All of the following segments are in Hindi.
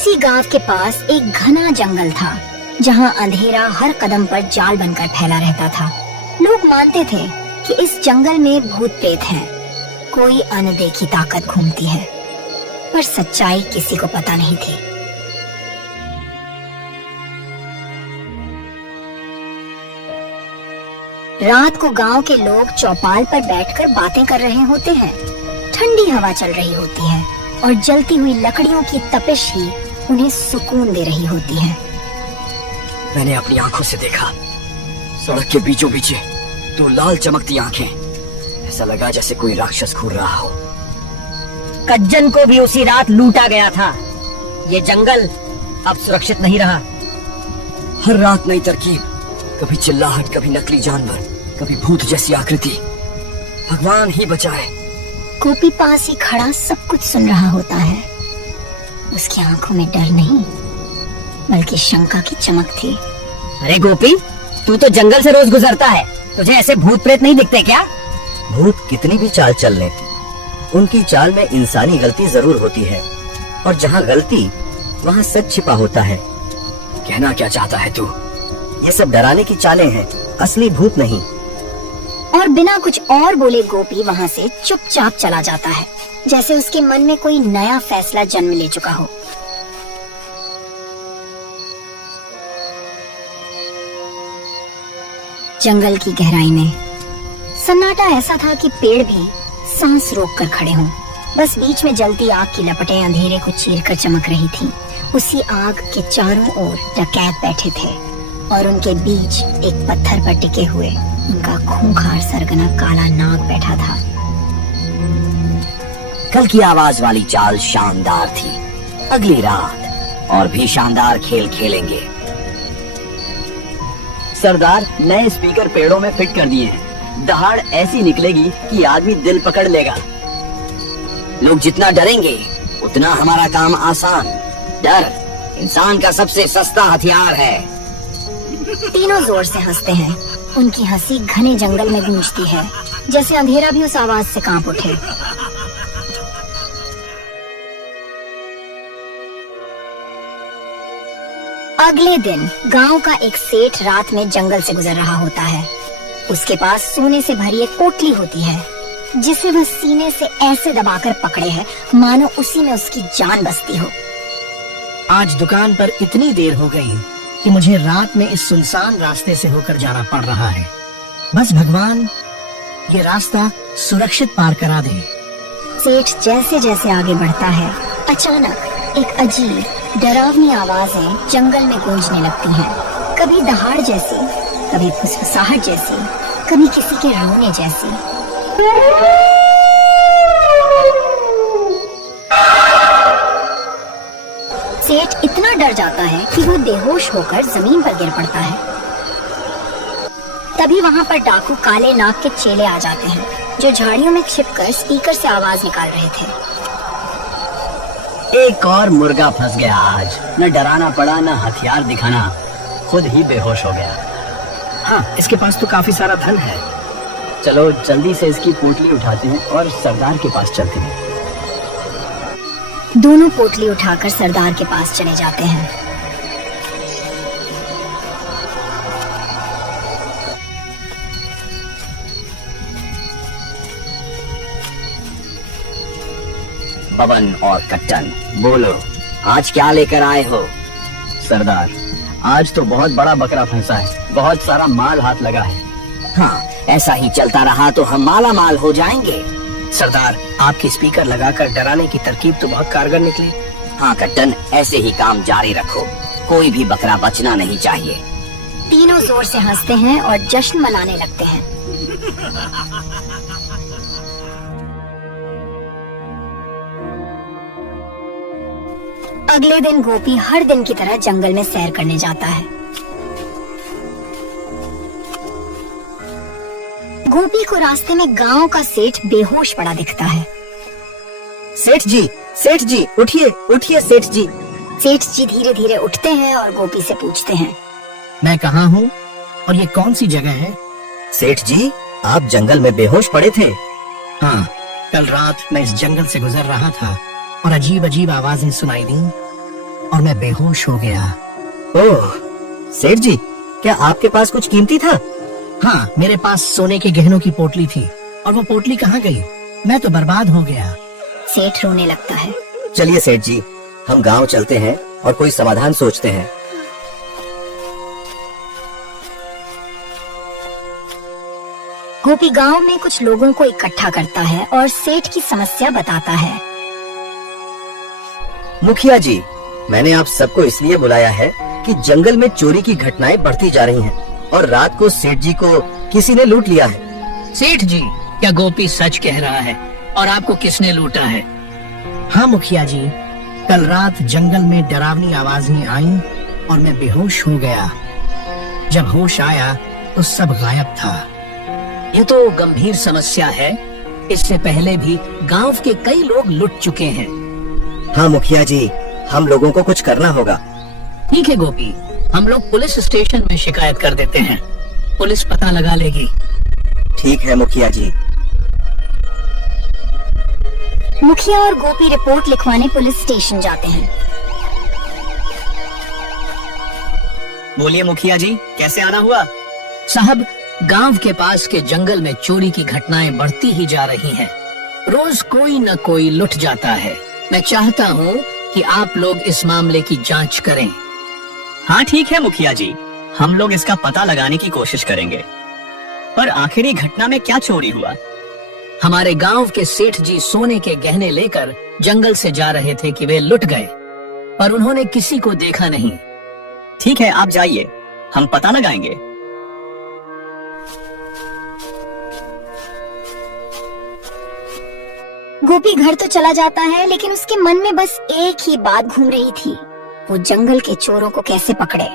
उसी गांव के पास एक घना जंगल था, जहां अंधेरा हर कदम पर जाल बनकर फैला रहता था। लोग मानते थे कि इस जंगल में भूत प्रेत हैं, कोई अनदेखी ताकत घूमती है, पर सच्चाई किसी को पता नहीं थी। रात को गांव के लोग चौपाल पर बैठकर बातें कर रहे होते हैं। ठंडी हवा चल रही होती है और जलती हुई लकड़ियों की तपिश ही उन्हें सुकून दे रही होती है। मैंने अपनी आंखों से देखा, सड़क के बीचों बीच दो लाल चमकती आंखें, ऐसा लगा जैसे कोई राक्षस घूर रहा हो। कज्जन को भी उसी रात लूटा गया था। ये जंगल अब सुरक्षित नहीं रहा। हर रात नई तरकीब, कभी चिल्लाहट, कभी नकली जानवर, कभी भूत जैसी आकृति। भगवान ही बचाए। गोपी पास ही खड़ा सब कुछ सुन रहा होता है। उसकी आंखों में डर नहीं, बल्कि शंका की चमक थी। अरे गोपी, तू तो जंगल से रोज गुजरता है, तुझे ऐसे भूत प्रेत नहीं दिखते क्या? भूत कितनी भी चाल चल ले, उनकी चाल में इंसानी गलती जरूर होती है, और जहाँ गलती वहाँ सच छिपा होता है। कहना क्या चाहता है तू? ये सब डराने की चालें हैं, असली भूत नहीं। और बिना कुछ और बोले गोपी वहाँ से चुपचाप चला जाता है, जैसे उसके मन में कोई नया फैसला जन्म ले चुका हो। जंगल की गहराई में सन्नाटा ऐसा था कि पेड़ भी सांस रोक कर खड़े हों। बस बीच में जलती आग की लपटें अंधेरे को चीरकर चमक रही थीं। उसी आग के चारों ओर डकैत बैठे थे और उनके बीच एक पत्थर पर टिके हुए उनका खूंखार सरगना काला नाग बैठा था। कल की आवाज वाली चाल शानदार थी। अगली रात और भी शानदार खेल खेलेंगे। सरदार, नए स्पीकर पेड़ों में फिट कर दिए हैं। दहाड़ ऐसी निकलेगी कि आदमी दिल पकड़ लेगा। लोग जितना डरेंगे उतना हमारा काम आसान। डर इंसान का सबसे सस्ता हथियार है। तीनों जोर से हंसते हैं। उनकी हंसी घने जंगल में गूंजती है, जैसे अंधेरा भी उस आवाज से कांप उठे। अगले दिन गांव का एक सेठ रात में जंगल से गुजर रहा होता है। उसके पास सोने से भरी एक पोटली होती है, जिसे वह सीने से ऐसे दबाकर पकड़े है मानो उसी में उसकी जान बसती हो। आज दुकान पर इतनी देर हो गई कि मुझे रात में इस सुनसान रास्ते से होकर जाना पड़ रहा है। बस भगवान ये रास्ता सुरक्षित पार करा दे। सेठ जैसे जैसे आगे बढ़ता है, अचानक एक अजीब डरावनी आवाजें जंगल में गूंजने लगती हैं। कभी दहाड़ जैसी, कभी फुसफुसाहट जैसी, कभी किसी के रोने जैसी। सेठ इतना डर जाता है कि वो बेहोश होकर जमीन पर गिर पड़ता है। तभी वहाँ पर डाकू काले नाग के चेले आ जाते हैं, जो झाड़ियों में छिपकर स्पीकर से आवाज निकाल रहे थे। एक और मुर्गा फंस गया आज। न डराना पड़ा, न हथियार दिखाना, खुद ही बेहोश हो गया। हाँ, इसके पास तो काफी सारा धन है। चलो जल्दी से इसकी पोटली उठाते हैं और सरदार के पास चलते हैं। दोनों पोटली उठाकर सरदार के पास चले जाते हैं। बबन और कट्टन, बोलो आज क्या लेकर आए हो? सरदार, आज तो बहुत बड़ा बकरा फंसा है, बहुत सारा माल हाथ लगा है। हाँ, ऐसा ही चलता रहा तो हम माला माल हो जाएंगे। सरदार, आपकी स्पीकर लगाकर डराने की तरकीब तो बहुत कारगर निकली। हाँ कट्टन, ऐसे ही काम जारी रखो, कोई भी बकरा बचना नहीं चाहिए। तीनों जोर से हंसते हैं और जश्न मनाने लगते हैं। अगले दिन गोपी हर दिन की तरह जंगल में सैर करने जाता है। गोपी को रास्ते में गांव का सेठ बेहोश पड़ा दिखता है। सेठ जी, उठिए उठिए सेठ जी। सेठ जी धीरे धीरे उठते हैं और गोपी से पूछते हैं, मैं कहाँ हूँ और ये कौन सी जगह है? सेठ जी, आप जंगल में बेहोश पड़े थे। हाँ, कल रात मैं इस जंगल से गुजर रहा था और अजीब अजीब आवाजें सुनाई दी और और मैं बेहोश हो गया। ओह सेठ जी, क्या आपके पास कुछ कीमती था? हाँ, मेरे पास सोने के गहनों की पोटली थी। और वो पोटली कहाँ गई? मैं तो बर्बाद हो गया। सेठ रोने लगता है। चलिए सेठ जी, हम गांव चलते हैं और कोई समाधान सोचते हैं। गोपी गांव में कुछ लोगों को इकट्ठा करता है और सेठ की समस्या बताता है। मुखिया जी, मैंने आप सबको इसलिए बुलाया है कि जंगल में चोरी की घटनाएं बढ़ती जा रही हैं और रात को सेठ जी को किसी ने लूट लिया है। सेठ जी, क्या गोपी सच कह रहा है? और आपको किसने लूटा है? हाँ मुखिया जी, कल रात जंगल में डरावनी आवाजें आईं और मैं बेहोश हो गया। जब होश आया तो सब गायब था। ये तो गंभीर समस्या है। इससे पहले भी गांव के कई लोग लुट चुके हैं। हाँ मुखिया जी, हम लोगों को कुछ करना होगा। ठीक है गोपी, हम लोग पुलिस स्टेशन में शिकायत कर देते हैं। पुलिस पता लगा लेगी। ठीक है मुखिया जी। मुखिया और गोपी रिपोर्ट लिखवाने पुलिस स्टेशन जाते हैं। बोलिए मुखिया जी, कैसे आना हुआ? साहब, गांव के पास के जंगल में चोरी की घटनाएं बढ़ती ही जा रही हैं। रोज कोई न कोई लुट जाता है। मैं चाहता हूँ कि आप लोग इस मामले की जांच करें। हाँ ठीक है मुखिया जी, हम लोग इसका पता लगाने की कोशिश करेंगे। पर आखिर ये घटना में क्या चोरी हुआ? हमारे गांव के सेठ जी सोने के गहने लेकर जंगल से जा रहे थे कि वे लुट गए, पर उन्होंने किसी को देखा नहीं। ठीक है, आप जाइए, हम पता लगाएंगे। गोपी घर तो चला जाता है, लेकिन उसके मन में बस एक ही बात घूम रही थी, वो जंगल के चोरों को कैसे पकड़े।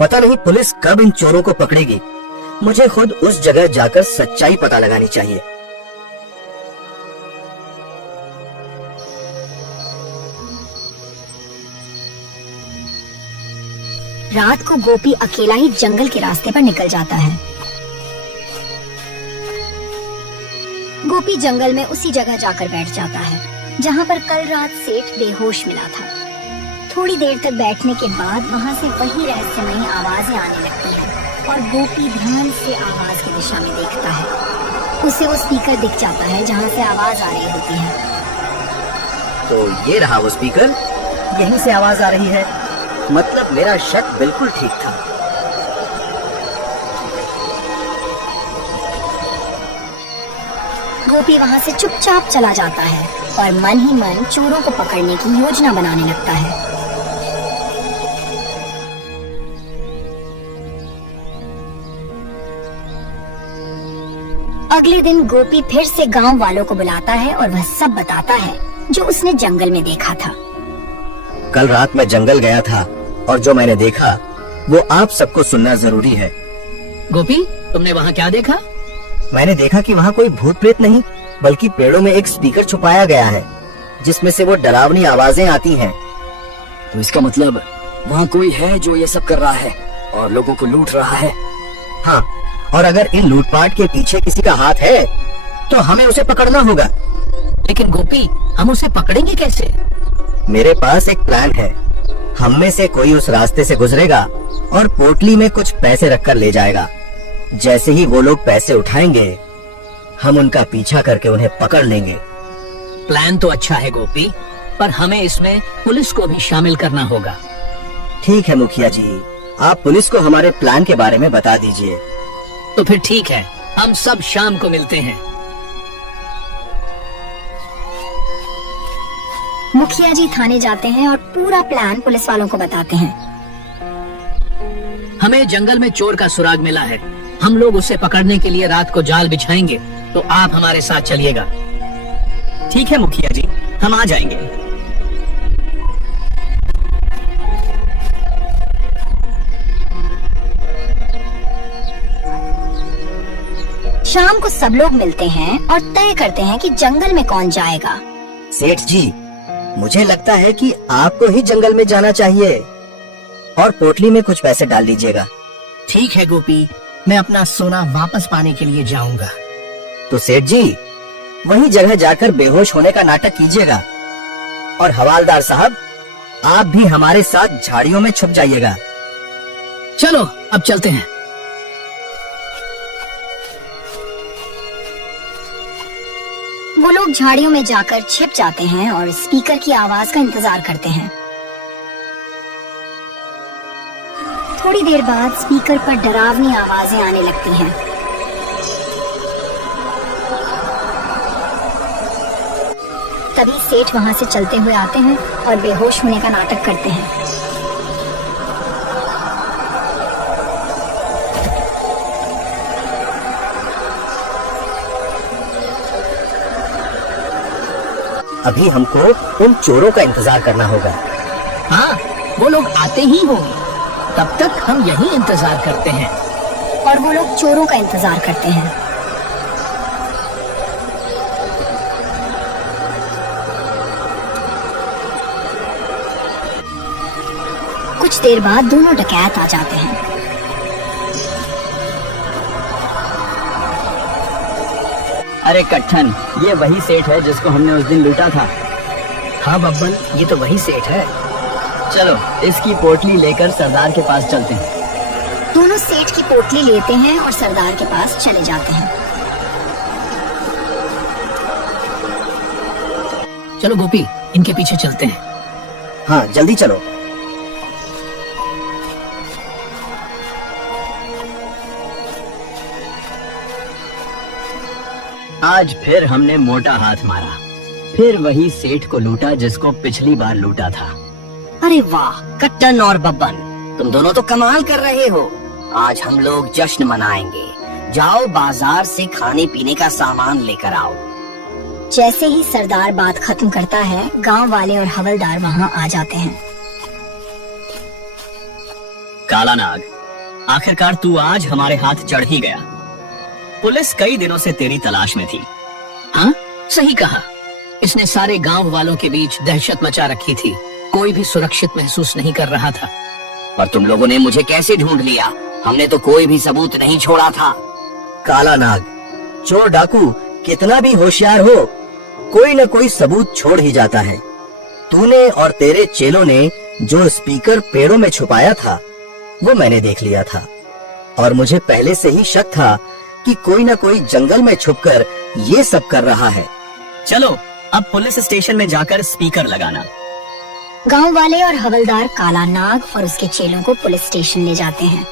पता नहीं पुलिस कब इन चोरों को पकड़ेगी। मुझे खुद उस जगह जाकर सच्चाई पता लगानी चाहिए। रात को गोपी अकेला ही जंगल के रास्ते पर निकल जाता है। गोपी जंगल में उसी जगह जाकर बैठ जाता है जहाँ पर कल रात सेठ बेहोश मिला था। थोड़ी देर तक बैठने के बाद वहाँ से वही रहस्यमयी आवाजें आने लगती हैं और गोपी ध्यान से आवाज की दिशा में देखता है। उसे वो स्पीकर दिख जाता है जहाँ से आवाज आ रही होती है। तो ये रहा वो स्पीकर, यहीं से आवाज आ रही है। मतलब मेरा शक बिल्कुल ठीक था। गोपी वहाँ से चुपचाप चला जाता है और मन ही मन चोरों को पकड़ने की योजना बनाने लगता है। अगले दिन गोपी फिर से गांव वालों को बुलाता है और वह सब बताता है जो उसने जंगल में देखा था। कल रात मैं जंगल गया था और जो मैंने देखा वो आप सबको सुनना जरूरी है। गोपी, तुमने वहाँ क्या देखा? मैंने देखा कि वहाँ कोई भूत प्रेत नहीं, बल्कि पेड़ों में एक स्पीकर छुपाया गया है जिसमें से वो डरावनी आवाजें आती हैं। तो इसका मतलब वहाँ कोई है जो ये सब कर रहा है और लोगों को लूट रहा है। हाँ, और अगर इन लूटपाट के पीछे किसी का हाथ है तो हमें उसे पकड़ना होगा। लेकिन गोपी, हम उसे पकड़ेंगे कैसे? मेरे पास एक प्लान है। हम में से कोई उस रास्ते से गुजरेगा और पोटली में कुछ पैसे रखकर ले जाएगा। जैसे ही वो लोग पैसे उठाएंगे, हम उनका पीछा करके उन्हें पकड़ लेंगे। प्लान तो अच्छा है गोपी, पर हमें इसमें पुलिस को भी शामिल करना होगा। ठीक है मुखिया जी, आप पुलिस को हमारे प्लान के बारे में बता दीजिए। तो फिर ठीक है, हम सब शाम को मिलते हैं। मुखिया जी थाने जाते हैं और पूरा प्लान पुलिस वालों को बताते हैं। हमें जंगल में चोर का सुराग मिला है। हम लोग उसे पकड़ने के लिए रात को जाल बिछाएंगे, तो आप हमारे साथ चलिएगा। ठीक है मुखिया जी, हम आ जाएंगे। शाम को सब लोग मिलते हैं और तय करते हैं कि जंगल में कौन जाएगा। सेठ जी, मुझे लगता है कि आपको ही जंगल में जाना चाहिए और पोटली में कुछ पैसे डाल दीजिएगा। ठीक है गोपी, मैं अपना सोना वापस पाने के लिए जाऊंगा। तो सेठ जी, वही जगह जाकर बेहोश होने का नाटक कीजिएगा। और हवालदार साहब, आप भी हमारे साथ झाड़ियों में छुप जाइएगा। चलो अब चलते हैं। वो लोग झाड़ियों में जाकर छिप जाते हैं और स्पीकर की आवाज का इंतजार करते हैं। थोड़ी देर बाद स्पीकर पर डरावनी आवाजें आने लगती हैं। तभी सेठ वहां से चलते हुए आते हैं और बेहोश होने का नाटक करते हैं। अभी हमको उन चोरों का इंतजार करना होगा। हाँ, वो लोग आते ही होंगे, तब तक हम यही इंतजार करते हैं। और वो लोग चोरों का इंतजार करते हैं। कुछ देर बाद दोनों डकैत आ जाते हैं। अरे कट्ठन, ये वही सेठ है जिसको हमने उस दिन लूटा था। हाँ बब्बन, ये तो वही सेठ है। चलो इसकी पोटली लेकर सरदार के पास चलते हैं। दोनों सेठ की पोटली लेते हैं और सरदार के पास चले जाते हैं। चलो गोपी, इनके पीछे चलते हैं। हाँ जल्दी चलो। आज फिर हमने मोटा हाथ मारा, फिर वही सेठ को लूटा जिसको पिछली बार लूटा था। अरे वाह कट्टन और बब्बन, तुम दोनों तो कमाल कर रहे हो। आज हम लोग जश्न मनाएंगे। जाओ बाजार से खाने पीने का सामान लेकर आओ। जैसे ही सरदार बात खत्म करता है, गांव वाले और हवलदार वहां आ जाते हैं। काला नाग, आखिरकार तू आज हमारे हाथ चढ़ ही गया। पुलिस कई दिनों से तेरी तलाश में थी। हाँ सही कहा, इसने सारे गांव वालों के बीच दहशत मचा रखी थी। कोई भी सुरक्षित महसूस नहीं कर रहा था। पर तुम लोगों ने मुझे कैसे ढूंढ लिया? हमने तो कोई भी सबूत नहीं छोड़ा था। काला नाग, चोर डाकू कितना भी होशियार हो, कोई न कोई सबूत छोड़ ही जाता है। तूने और तेरे चेलों ने जो स्पीकर पेड़ों में छुपाया था, वो मैंने देख लिया था। और मुझे पहले से ही शक था कि कोई न कोई जंगल में छुपकर ये सब कर रहा है। चलो अब पुलिस स्टेशन में जाकर स्पीकर लगाना। गांव वाले और हवलदार काला नाग और उसके चेलों को पुलिस स्टेशन ले जाते हैं।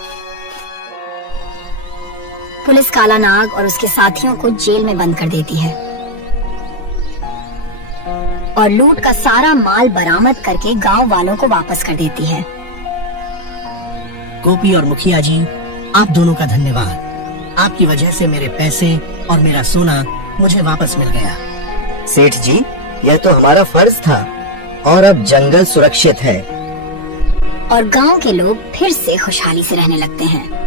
पुलिस काला नाग और उसके साथियों को जेल में बंद कर देती है और लूट का सारा माल बरामद करके गांव वालों को वापस कर देती है। गोपी और मुखिया जी, आप दोनों का धन्यवाद। आपकी वजह से मेरे पैसे और मेरा सोना मुझे वापस मिल गया। सेठ जी, यह तो हमारा फर्ज था और अब जंगल सुरक्षित है। और गांव के लोग फिर से खुशहाली से रहने लगते हैं।